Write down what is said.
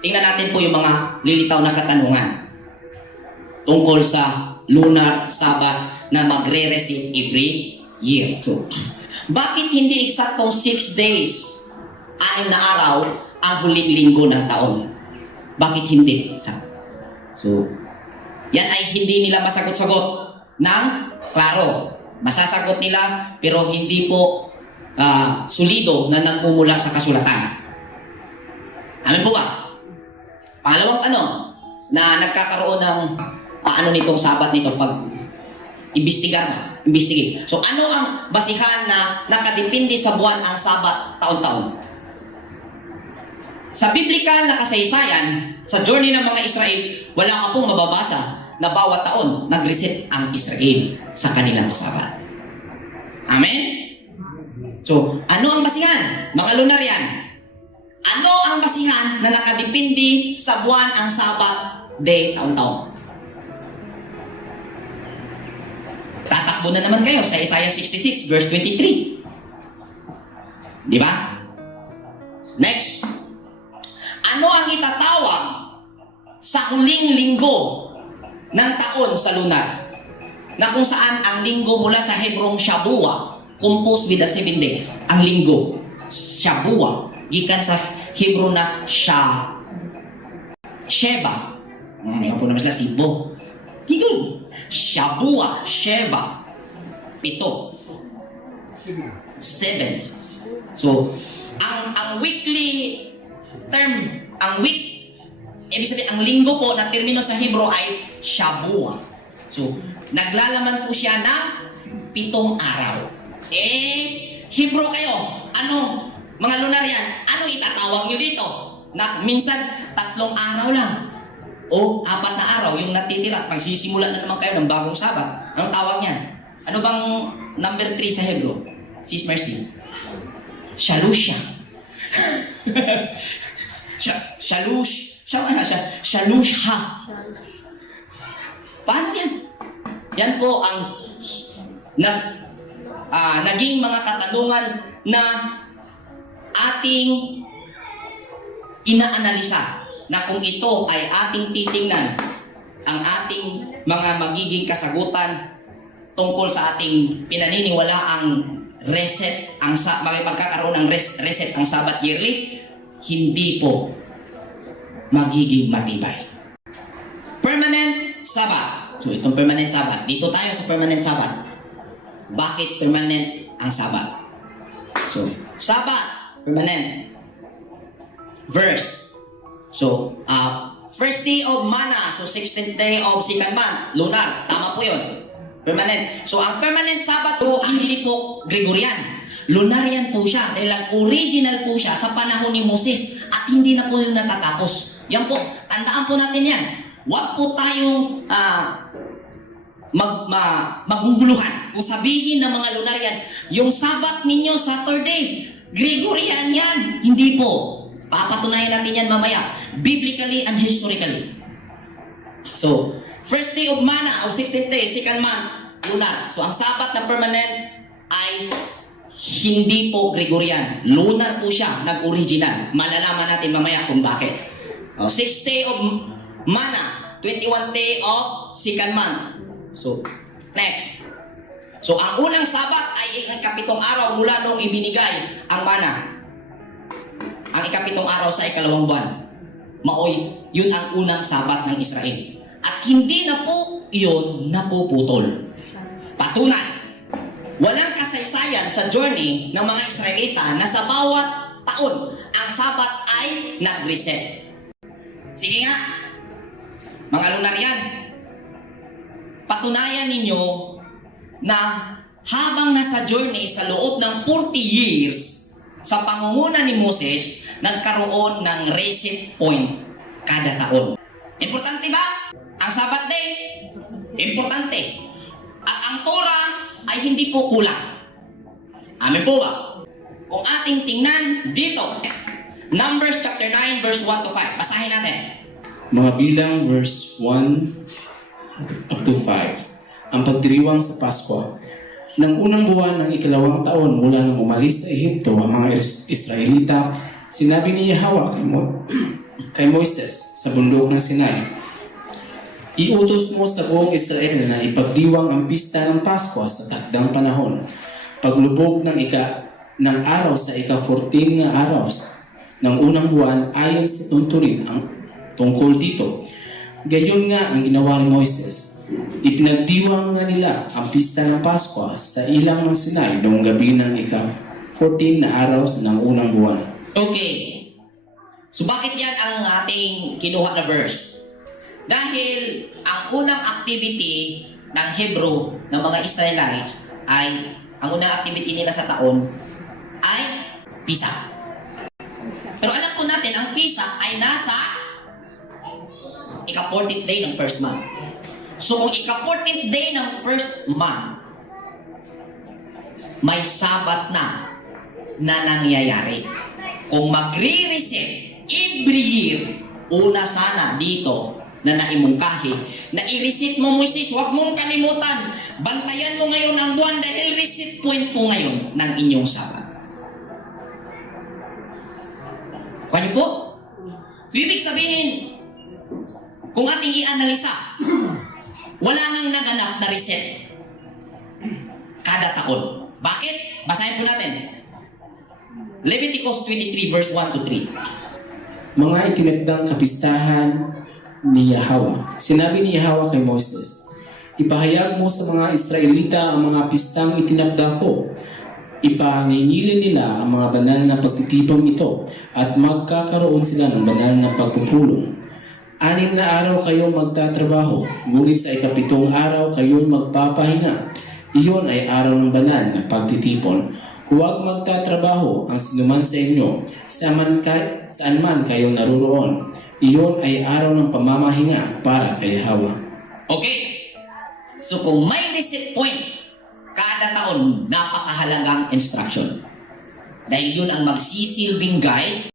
Tingnan natin po yung mga lilitaw na katanungan tungkol sa lunar Sabbath na magre-receive every year. So, bakit hindi eksaktong 6 days, 6 na araw, ang huling linggo ng taon? Bakit hindi? So, yan ay hindi nila masagot-sagot ng klaro. Masasagot nila, pero hindi po solido na nagmumula sa kasulatan. Amin po ba? Pangalawang tanong, na nagkakaroon ng paano nitong sabat nito pag investigate. So ano ang basihan na nakadepende sa buwan ang sabat taon-taon? Sa biblikal na kasaysayan, sa journey ng mga Israel, wala ka pong mababasa na bawat taon nag-reset ang Israel sa kanilang sabat. Amen? So, ano ang basihan? Mga lunaryan, ano ang basihan na nakadepende sa buwan ang sabat day taon-taon? Tatakbo na naman kayo sa Isaiah 66 verse 23. Di ba? Next. Ano ang itatawag sa huling linggo ng taon sa lunar? Na kung saan ang linggo mula sa Hebrong Shabua, composed with the 7 days. Ang linggo, Shabua, gikan sa Hebrew na Sheba. Ngayon po naman sila Sibo. Gigol. Shabua, Sheba. 7. So, ang weekly term, ang week, ibig sabihin, ang linggo po na termino sa Hebrew ay Shabua. So, naglalaman po siya na 7 araw. Hebrew kayo. Ano, mga lunaryan, ano itatawag nyo dito? Na minsan, 3 araw lang. O 4 na araw, yung natitira. Pagsisimula na naman kayo ng bagong sabat. Anong tawag niyan? Ano bang number 3 sa Hebrew? Sis Mercy. Shalusha. Shalusha. Paano yan? Yan po ang naging mga katanungan na ating inaanalisa, na kung ito ay ating titingnan, ang ating mga magiging kasagutan tungkol sa ating pinaniniwalaang reset, ang magkakaroon ng reset ang Sabat yearly, hindi po magiging matibay. Permanent Sabat. So itong permanent Sabat, dito tayo sa permanent Sabat. Bakit permanent ang Sabat? So, Sabat, permanent. Verse. So, first day of Mana, so 16th day of second month, lunar. Tama po yun. Permanent. So, ang permanent Sabat po, hindi po Gregorian. Lunarian po siya. Dahil ang original po siya sa panahon ni Moses at hindi na po yung natatapos. Yan po, tandaan po natin yan. Huwag po tayong maguguluhan. Kung sabihin ng mga lunaryan, yung Sabat ninyo, Saturday, Gregorian yan. Hindi po. Papatunayan natin yan mamaya. Biblically and historically. So, first day of Mana, o 16th day, second month, lunar. So, ang Sabat na permanent ay hindi po Gregorian. Lunar po siya, nag-original. Malalaman natin mamaya kung bakit. 6th day of Mana, 21st day of second month. So, next. So, ang unang Sabat ay ika-7 araw mula nung ibinigay ang mana. Ang ika-7 araw sa ikalawang buwan. Maoy, yun ang unang Sabat ng Israel. At hindi na po yun napuputol. Patunay, walang kasaysayan sa journey ng mga Israelita na sa bawat taon, ang Sabat ay nag-reset. Sige nga, mga lunaryan, patunayan ninyo na habang nasa journey sa loob ng 40 years sa pangunguna ni Moses, nagkaroon ng reset point kada taon. Importante ba? Ang Sabat day, importante. At ang Torah ay hindi po kulang. Amen po ba? Kung ating tingnan dito, Numbers chapter 9 verse 1 to 5. Basahin natin. Mga bilang verse 1 up to 5. Ang pagdiriwang sa Pasko. Nang unang buwan ng ikalawang taon mula nang umalis sa Ehipto ang mga Israelita, sinabi ni Yahweh kay kay Moises sa bundok ng Sinai, iutos mo sa buong Israel na ipagdiwang ang pista ng Pasko sa takdang panahon. Paglubog ng araw sa ika-14 na araw ng unang buwan ayon sa tuntunin ang tungkol dito. Gayon nga ang ginawa ni Moises. Ipinagdiwang nga nila ang pista ng Pasko sa ilang ng Sinai noong gabi ng ika-14 na araw ng unang buwan. Okay. So bakit yan ang ating kinuha na verse? Dahil ang unang activity ng Hebrew ng mga Israelites ay, ang unang activity nila sa taon ay Pisa. Pero alam po natin, ang Pisa ay nasa ika-14th day ng first month. So kung ika-14th day ng first month, may Sabat na nangyayari. Kung magre-reset every year, una sana dito na naimungkahi, na i-reset mo, Moises, huwag mong kalimutan. Bantayan mo ngayon ang buwan dahil reset point po ngayon ng inyong Sabat. Kaya po? Ibig sabihin, kung ating i-analisa, wala nang naganap na reset kada taon. Bakit? Basahin po natin. Leviticus 23 verse 1 to 3. Mga itinagdang kapistahan ni Yahweh. Sinabi ni Yahweh kay Moses, ipahayag mo sa mga Israelita ang mga pistang itinagda ko. Ipangingilin nila ang mga banal na pagtitipon ito at magkakaroon sila ng banal na pagpupulong. 6 na araw kayo magtatrabaho, ngunit sa ika-7 araw kayo magpapahinga. Iyon ay araw ng banal na pagtitipon. Huwag magtatrabaho ang sinuman sa inyo, saan man kayo naruroon. Iyon ay araw ng pamamahinga para kay Yahweh. Okay. So kung may reset point, kada taon, napakahalagang instruction. Dahil yun ang magsisilbing guide